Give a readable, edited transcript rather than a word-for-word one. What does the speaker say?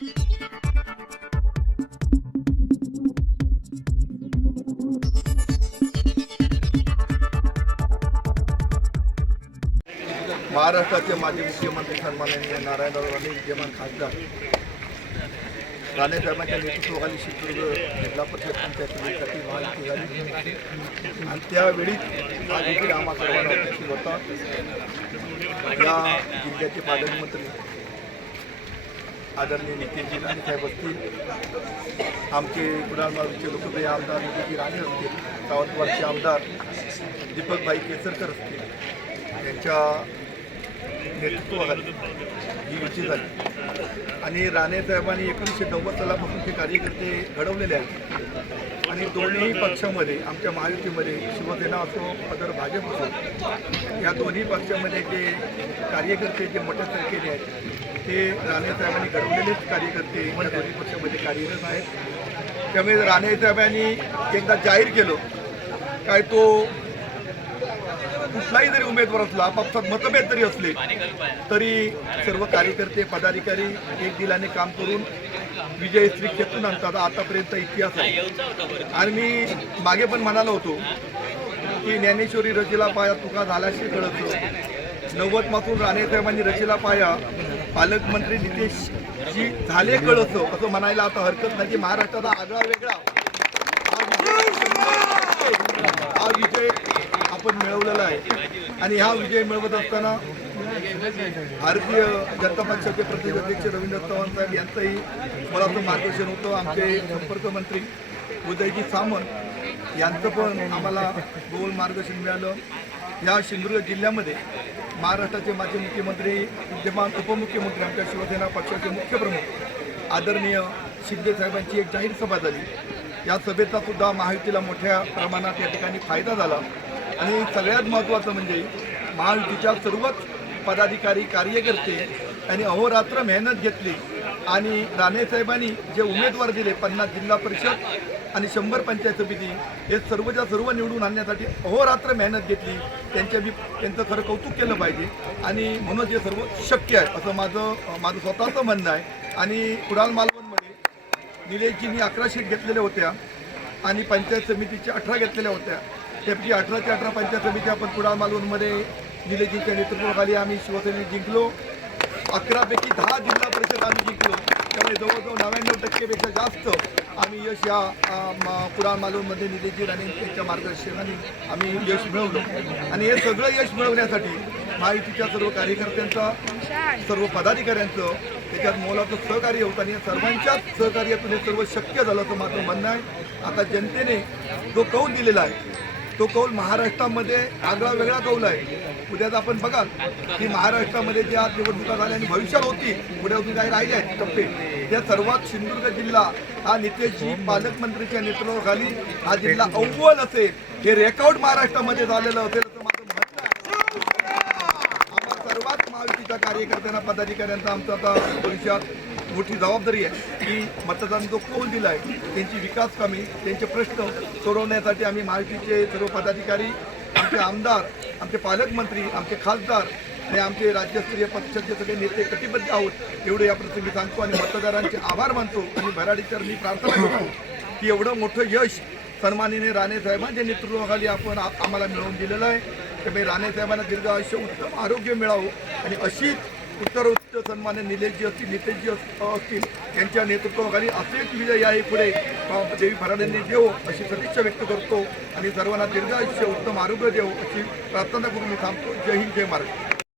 महाराष्ट्राचे माजी मुख्यमंत्री सन्माननीय नारायणराव राणे विद्यमान खासदार राणे साहेबांच्या नेतृत्वाखाली सिंधुदुर्ग जिल्हा परिषद पंचायत समितीसाठी महायुती झाली आणि त्यावेळी हा देखील आम्हा सर्वांना उपस्थित होता। या जिल्ह्याचे पालकमंत्री आदरणीय नितीनजी राणे साहेब असतील, आमचे कुडाळ मावळचे लोकप्रिय आमदार नितीनजी राणे असतील, सावंतवाडचे आमदार दीपकभाई केसरकर असतील, यांच्या नेतृत्वाखाली ही युती झाली आणि राणे साहेबांनी 1990 सालापासून ते कार्यकर्ते घडवलेले आहेत आणि दोन्ही पक्षामध्ये आमच्या महायुतीमध्ये शिवसेना असो अदर भाजप असो या दोन्ही पक्षामध्ये जे कार्यकर्ते जे मोठ्या संख्येने आहेत ते राणे साहेबांनी घडवलेलेच कार्यकर्ते या दोन्ही पक्षामध्ये कार्यरत आहेत। त्यामुळे राणे साहेबांनी एकदा जाहीर केलं काय तो कुठलाही जरी उमेदवार असला आपापसात मतभेद जरी असले तरी सर्व कार्यकर्ते पदाधिकारी एक दिलाने काम करून विजयश्री खेचून आणतात। आतापर्यंत इतिहास आहे आणि मी मागे पण म्हणालो होतो की ज्ञानेश्वरी रचीला पाया तुका झाल्याशी कळत 90 पासून राणे साहेबांनी रचीला पाया पालकमंत्री नितेश जी झाले कळत असं म्हणायला आता हरकत नाही की महाराष्ट्राचा आगळा वेगळा हा विजय आपण मिळवलेला आहे आणि हा विजय मिळवत असताना भारतीय जनता पक्षाचे प्रदेशाध्यक्ष रवींद्र चव्हाण साहेब यांचंही मला असं मार्गदर्शन होतं। आमचे संपर्क मंत्री उदयजी सामंत यांचं पण आम्हाला गोल मार्गदर्शन मिळालं। या सिंधुदुर्ग जिल्ह्यामध्ये महाराष्ट्राचे माजी मुख्यमंत्री विद्यमान उपमुख्यमंत्री आमच्या शिवसेना पक्षाचे मुख्य प्रमुख आदरणीय शिंदे साहेबांची एक जाहीर सभा झाली। या सभेचा सुद्धा महायुतीला मोठ्या प्रमाणात या ठिकाणी फायदा झाला आणि सगळ्यात महत्त्वाचं म्हणजे महायुतीच्या सर्वच पदाधिकारी कार्यकर्ते यांनी अहोरात्र मेहनत घेतली आणि राणे साहेबांनी जे उमेदवार दिले 50 जिल्हा परिषद आणि 100 पंचायत समिती हे सर्वच्या सर्व निवडून आणण्यासाठी अहोरात्र मेहनत घेतली। त्यांचं खरं कौतुक केलं पाहिजे आणि म्हणून हे सर्व शक्य आहे असं माझं स्वतःचं म्हणणं आहे। आणि कुडाळ मालवणमध्ये निलेशजींनी 11 सीट घेतलेल्या होत्या आणि पंचायत समितीच्या 18 घेतलेल्या होत्या। त्यापैकी 18च्या 18 पंचायत समिती आपण कुडाळ मालवणमध्ये निलेशजींच्या नेतृत्वाखाली आम्ही शिवसेनेने जिंकलो। 11पैकी 10 जिल्हा परिषद आम्ही जिंकलो। त्यामुळे जवळजवळ 99% जास्त आम्ही यश या कुडाळ मालवणमध्ये निलेशजी राणे यांच्या मार्गदर्शनाने आम्ही यश मिळवलो आणि हे सगळं यश मिळवण्यासाठी महायुतीच्या सर्व कार्यकर्त्यांचा सर्व पदाधिकाऱ्यांचं त्याच्यात मोलाचं सहकार्य होतं आणि सर्वांच्याच सहकार्यातून हे सर्व शक्य झालं असं माझं म्हणणं आहे। आता जनतेने जो कौल दिलेला आहे तो कौल महाराष्ट्रामध्ये आगळा वेगळा कौल आहे। उद्याच आपण बघाल की महाराष्ट्रामध्ये ज्या निवडणुका झाल्या आणि भविष्यात होती पुढे अजून काही राहिले आहेत टप्पे त्या सर्वात सिंधुदुर्ग जिल्हा हा नितेशजी पालकमंत्रीच्या नेतृत्वाखाली हा जिल्हा अव्वल असेल हे रेकॉर्ड महाराष्ट्रामध्ये झालेलं असेल असं माझं म्हणणं आहे। आम्हा सर्वात महायुतीच्या कार्यकर्त्यांना पदाधिकाऱ्यांचा आमचा आता भविष्यात मोठी जबाबदारी आहे की मतदान जो कौल दिला आहे त्यांची विकास कामे त्यांचे प्रश्न सोडवण्यासाठी आम्ही महायुतीचे सर्व पदाधिकारी आमचे आमदार आमचे पालकमंत्री आमचे खासदार आणि आमचे राज्यस्तरीय पक्षाचे सगळे नेते कटिबद्ध आहोत एवढे या प्रसंगी सांगतो आणि मतदारांचे आभार मानतो आणि भराडीकर मी प्रार्थना करतो की एवढं मोठं यश सन्माननीय राणे साहेबांच्या नेतृत्वाखाली आपण आम्हाला मिळवून दिलेलं आहे। त्यामुळे राणे साहेबांना दीर्घ आयुष्य उत्तम आरोग्य मिळावं आणि अशीच उत्तरोत्तर सन्मान्य निलेशजी असतील नितेशजी असतील यांच्या नेतृत्वाखाली असेच विजय याही पुढे देवी भराडेंनी देव अशी सदिच्छा व्यक्त करतो आणि सर्वांना दीर्घ आयुष्य उत्तम आरोग्य देव अशी प्रार्थना करून मी थांबतो। जय हिंद जय महाराष्ट्र।